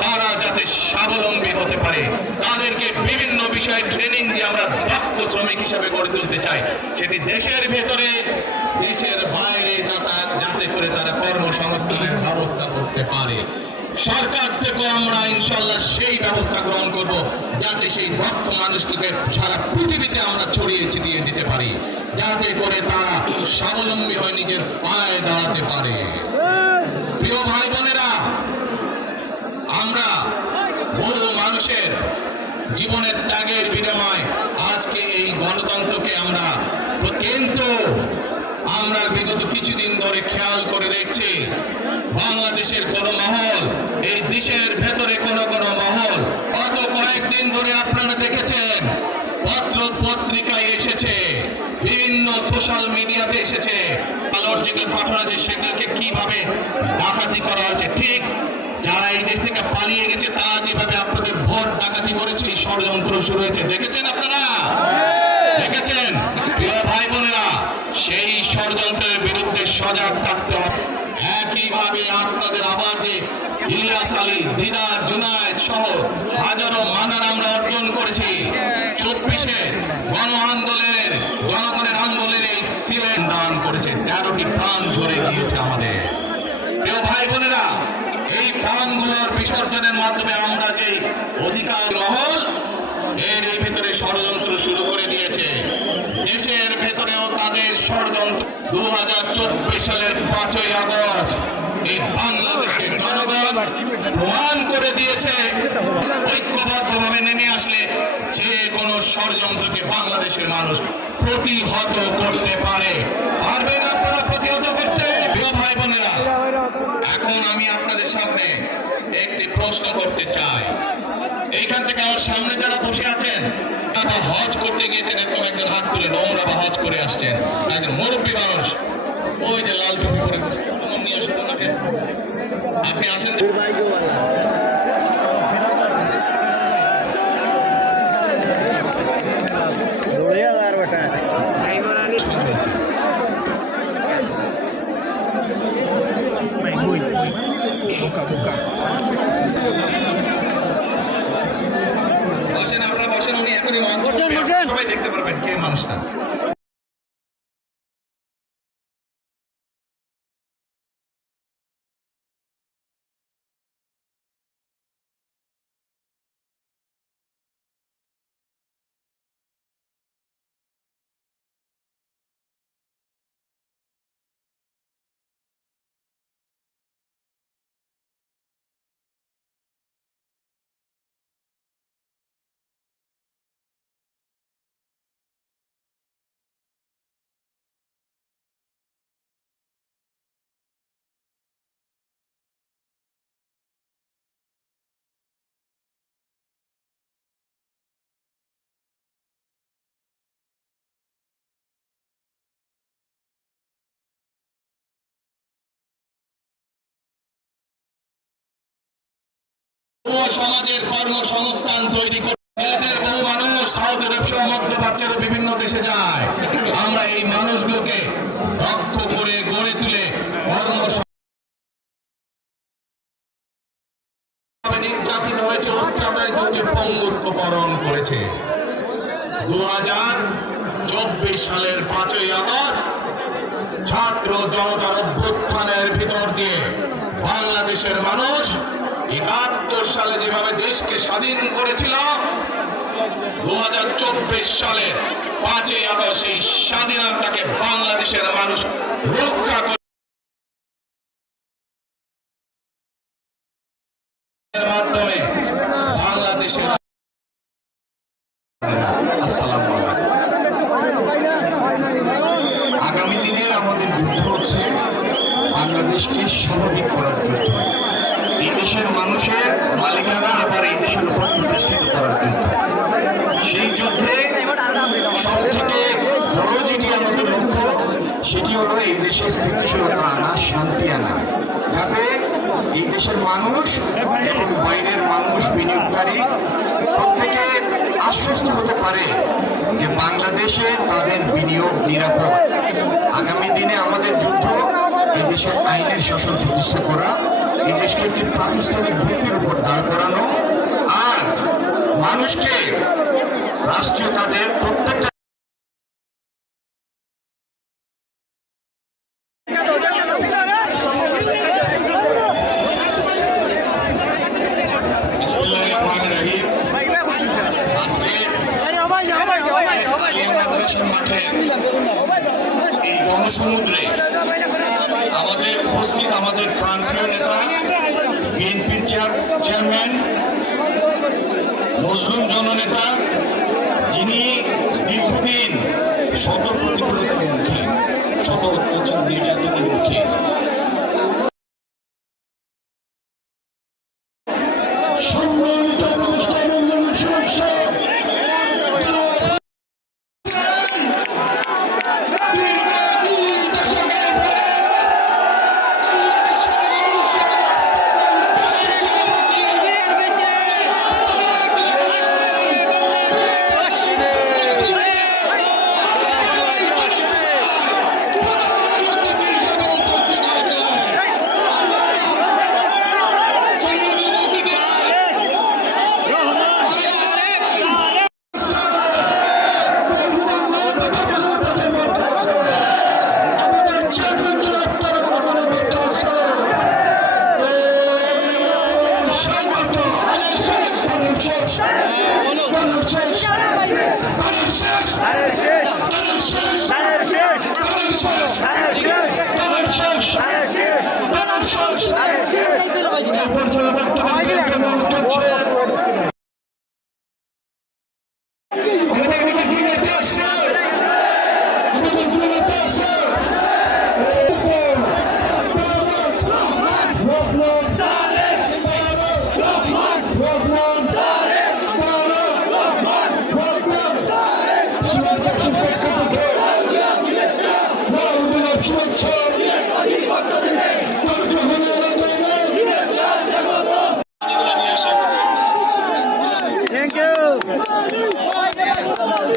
তারা যাতে স্বাবলম্বী হতে পারে, তাদেরকে বিভিন্ন বিষয়ে ট্রেনিং দিয়ে আমরা দক্ষ শ্রমিক হিসেবে গড়ে তুলতে চাই। সেটি দেশের ভেতরে, দেশের বাইরে যাতে করে তারা কর্মসংস্থানের ব্যবস্থা করতে পারে। সরকার থেকে আমরা ইনশাল্লাহ সেই ব্যবস্থা গ্রহণ করব, যাতে সেই দক্ষ মানুষটিকে সারা পৃথিবীতে আমরা ছড়িয়ে ছিটিয়ে দিতে পারি, যাতে করে তারা স্বাবলম্বী হয়ে নিজের পায়ে দাঁড়াতে পারে। প্রিয় ভাই বোনেরা, আমরা বহু মানুষের জীবনের ত্যাগের বিনিময়ে আজকে এই গণতন্ত্রকে আমরা, কিন্তু আমরা বিগত কিছুদিন ধরে খেয়াল করে দেখছি বাংলাদেশের কোন মহল, এই দেশের ভেতরে কোন মহল, গত কয়েকদিন ধরে আপনারা দেখেছেন পত্র পত্রিকায় এসেছে, বিভিন্ন সোশ্যাল মিডিয়াতে এসেছে, আলোর যে ঘটনা আছে সেগুলোকে কিভাবে ডাকাতি করা হচ্ছে। ঠিক যারা এই দেশ থেকে পালিয়ে গেছে তারা যেভাবে আপনাদের ভোট ডাকাতি করেছে, এই ষড়যন্ত্র শুরু হয়েছে, দেখেছেন আপনারা? দেখেছেন? প্রিয় ভাই বোনেরা, সেই ষড়যন্ত্রের বিরুদ্ধে সজাগ থাকতে হবে। একইভাবে আপনাদের আবার যে ইলিয়াস আলী, দিদার, জুনায়েদ সহ হাজারো মানার আমরা অর্জন করেছি 24-এ গণ আন্দোলনের, জনগণের আন্দোলনের এই সিলেন দান করেছে, 13টি প্রাণ ঝরে গিয়েছে আমাদের। প্রিয় ভাই বোনেরা, এই প্রাণগুলোর বিসর্জনের মাধ্যমে আমরা যে অধিকার মহল এর এই ভিতরে ষড়যন্ত্র শুরু করে দিয়েছে, দেশের ভেতরেও তাদের ষড়যন্ত্র। 2024 সালের 5ই আগস্ট এই বাংলাদেশের জনগণ প্রমাণ করে দিয়েছে, ঐক্যবদ্ধভাবে নেমে আসলে যে কোনো ষড়যন্ত্রকে বাংলাদেশের মানুষ প্রতিহত করতে পারে। পারবেন আপনারা প্রতিহত করতে? প্রিয় ভাই বোনেরা, এখন আমি আপনাদের সামনে একটি প্রশ্ন করতে চাই। এইখান থেকে আমার সামনে যারা বসে আছেন, তারা হজ করতে গিয়েছেন, এরকম একজন হাত তুলে নোংরা বা হজ করে আসছেন, একজন মুরব্বী মানুষ, ওই যে লাল টুপি পরে নিয়ে আসেন ওনাকে, আপনি আসেন। বসেন, আপনারা বসেন, উনি এখনই মঞ্চ সবাই দেখতে পারবেন কে মানুষটা। সমাজের কর্মসংস্থান তৈরি করতে বহু মানুষ সাউদি আরব সহ মধ্যপ্রাচ্যের বিভিন্ন দেশে যায়। আমরা এই মানুষগুলোকে দক্ষ করে গড়ে তুলে নির্যাতিত হয়েছে, অত্যাচারিত পঙ্গুত্ব বরণ করেছে। 2024 সালের 5ই আগস্ট ছাত্র জনতার অভ্যুত্থানের ভিতর দিয়ে বাংলাদেশের মানুষ 71 সালে যেভাবে দেশকে স্বাধীন করেছিল, 2024 সালের 5ই আগস্ট সেই স্বাধীনতাকে বাংলাদেশের মানুষ রক্ষা করে মাধ্যমে বাংলাদেশের। আসসালামু আলাইকুম। আগামী দিনে আমাদের যুদ্ধ হচ্ছে বাংলাদেশকে স্বাভাবিক করার যুদ্ধ, এই দেশের মানুষের মালিকানা আবার এই দেশের উপর প্রতিষ্ঠিত করার যুদ্ধ। সেই যুদ্ধে সবথেকে বড় যেটি আমাদের লক্ষ্য, সেটি হলো এই দেশে স্থিতিশীলতা আনা, শান্তি আনা, যাতে এই দেশের মানুষ এবং বাইরের মানুষ, বিনিয়োগকারী প্রত্যেকে আশ্বস্ত হতে পারে যে বাংলাদেশে তাদের বিনিয়োগ নিরাপদ। আগামী দিনে আমাদের যুদ্ধ এই দেশের আইনের শাসন প্রতিষ্ঠা করা, এই দেশকে একটি প্রাতিষ্ঠানিক ভিত্তির উপর দাঁড় করানো আর মানুষকে রাষ্ট্রীয় কাজের প্রত্যেকটা মাঠে এই জনসমুদ্রে আমাদের উপস্থিত আমাদের প্রাণপ্রিয় নেতা বিএনপির চেয়ারম্যান মজলুম জননেতা, যিনি দীর্ঘদিন শত প্রতিকূলতার মুখে শত অত্যাচার নির্যাতনের মুখে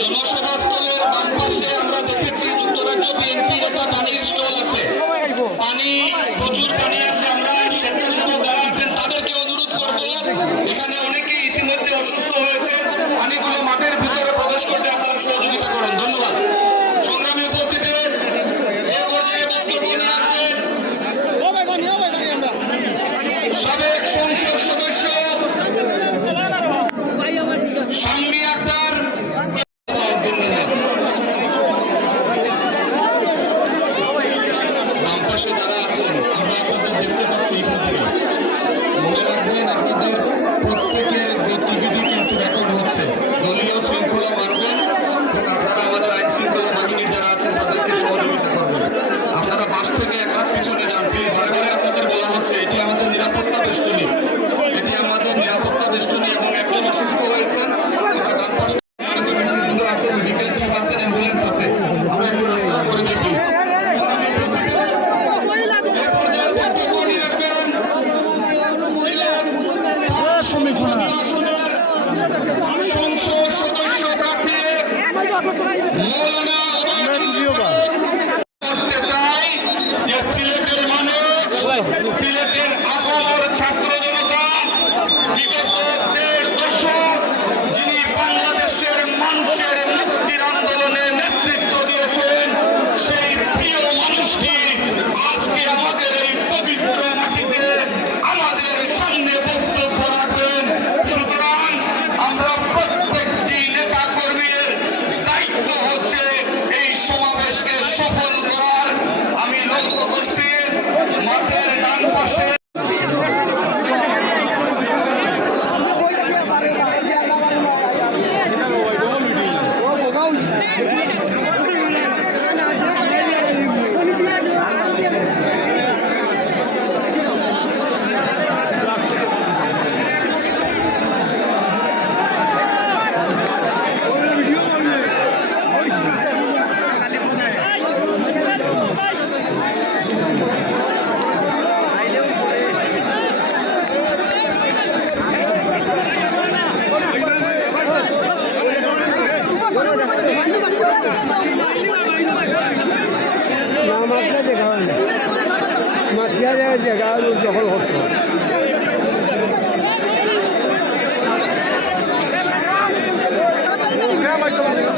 জনসভাস্থলের বাম পাশে আমরা দেখেছি যুক্তরাজ্য বিএনপির একটা পানির স্টল আছে। পানি, প্রচুর পানি আছে। আমরা স্বেচ্ছাসেবক যারা আছেন তাদেরকে অনুরোধ করব, এখানে অনেকেই ইতিমধ্যে অসুস্থ হয়েছে, পানিগুলো মাঠের ভিতরে প্রবেশ করতে আপনারা সহযোগিতা করুন। ধন্যবাদ। সংগ্রামী উপস্থিতি এই পর্যায়ে বক্তব্য নিয়ে আসবেন সাবেক সংসদ সদস্য শাম্মী আক্তার। বাম পাশে যারা আছেন আমরা আপনাদের দেখতে পাচ্ছি এখান থেকে। মনে রাখবেন আপনাদের প্রত্যেকের গতিবিধি কিন্তু রেকর্ড হচ্ছে। দলীয় শৃঙ্খলা মানবেন এবং আপনারা আমাদের আইন শৃঙ্খলা বাহিনীর যারা আছেন তাদেরকে সহযোগিতা করবেন। আপনারা বাস থেকে এক হাত পিছনে যান প্লিজ। বারে বারে আপনাদের বলা হচ্ছে এটি আমাদের নিরাপত্তা বেষ্টনী, এটি আমাদের নিরাপত্তা বেষ্টনী এবং একজন অসুস্থ হয়েছেন। ডান পাশে আছে, মেডিকেল টিম আছে, অ্যাম্বুলেন্স আছে। আমরা একটু রাস্তা করে দিই প্লিজ। সংসদ সদস্য প্রার্থী মৌলানা করতে চাই যে সিলেটের মানুষ, সিলেটের আপামর ছাত্র জনতা বিগত 1.5 দশক যিনি বাংলাদেশের মানুষের মুক্তির আন্দোলনে নেতৃত্ব দিয়েছেন, সেই প্রিয় মানুষটি আজকে আমাদের এই পবিত্র মাটিতে আমাদের সামনে বক্তব্য রাখবেন। সুতরাং আমরা প্রত্যেক কামাই করবো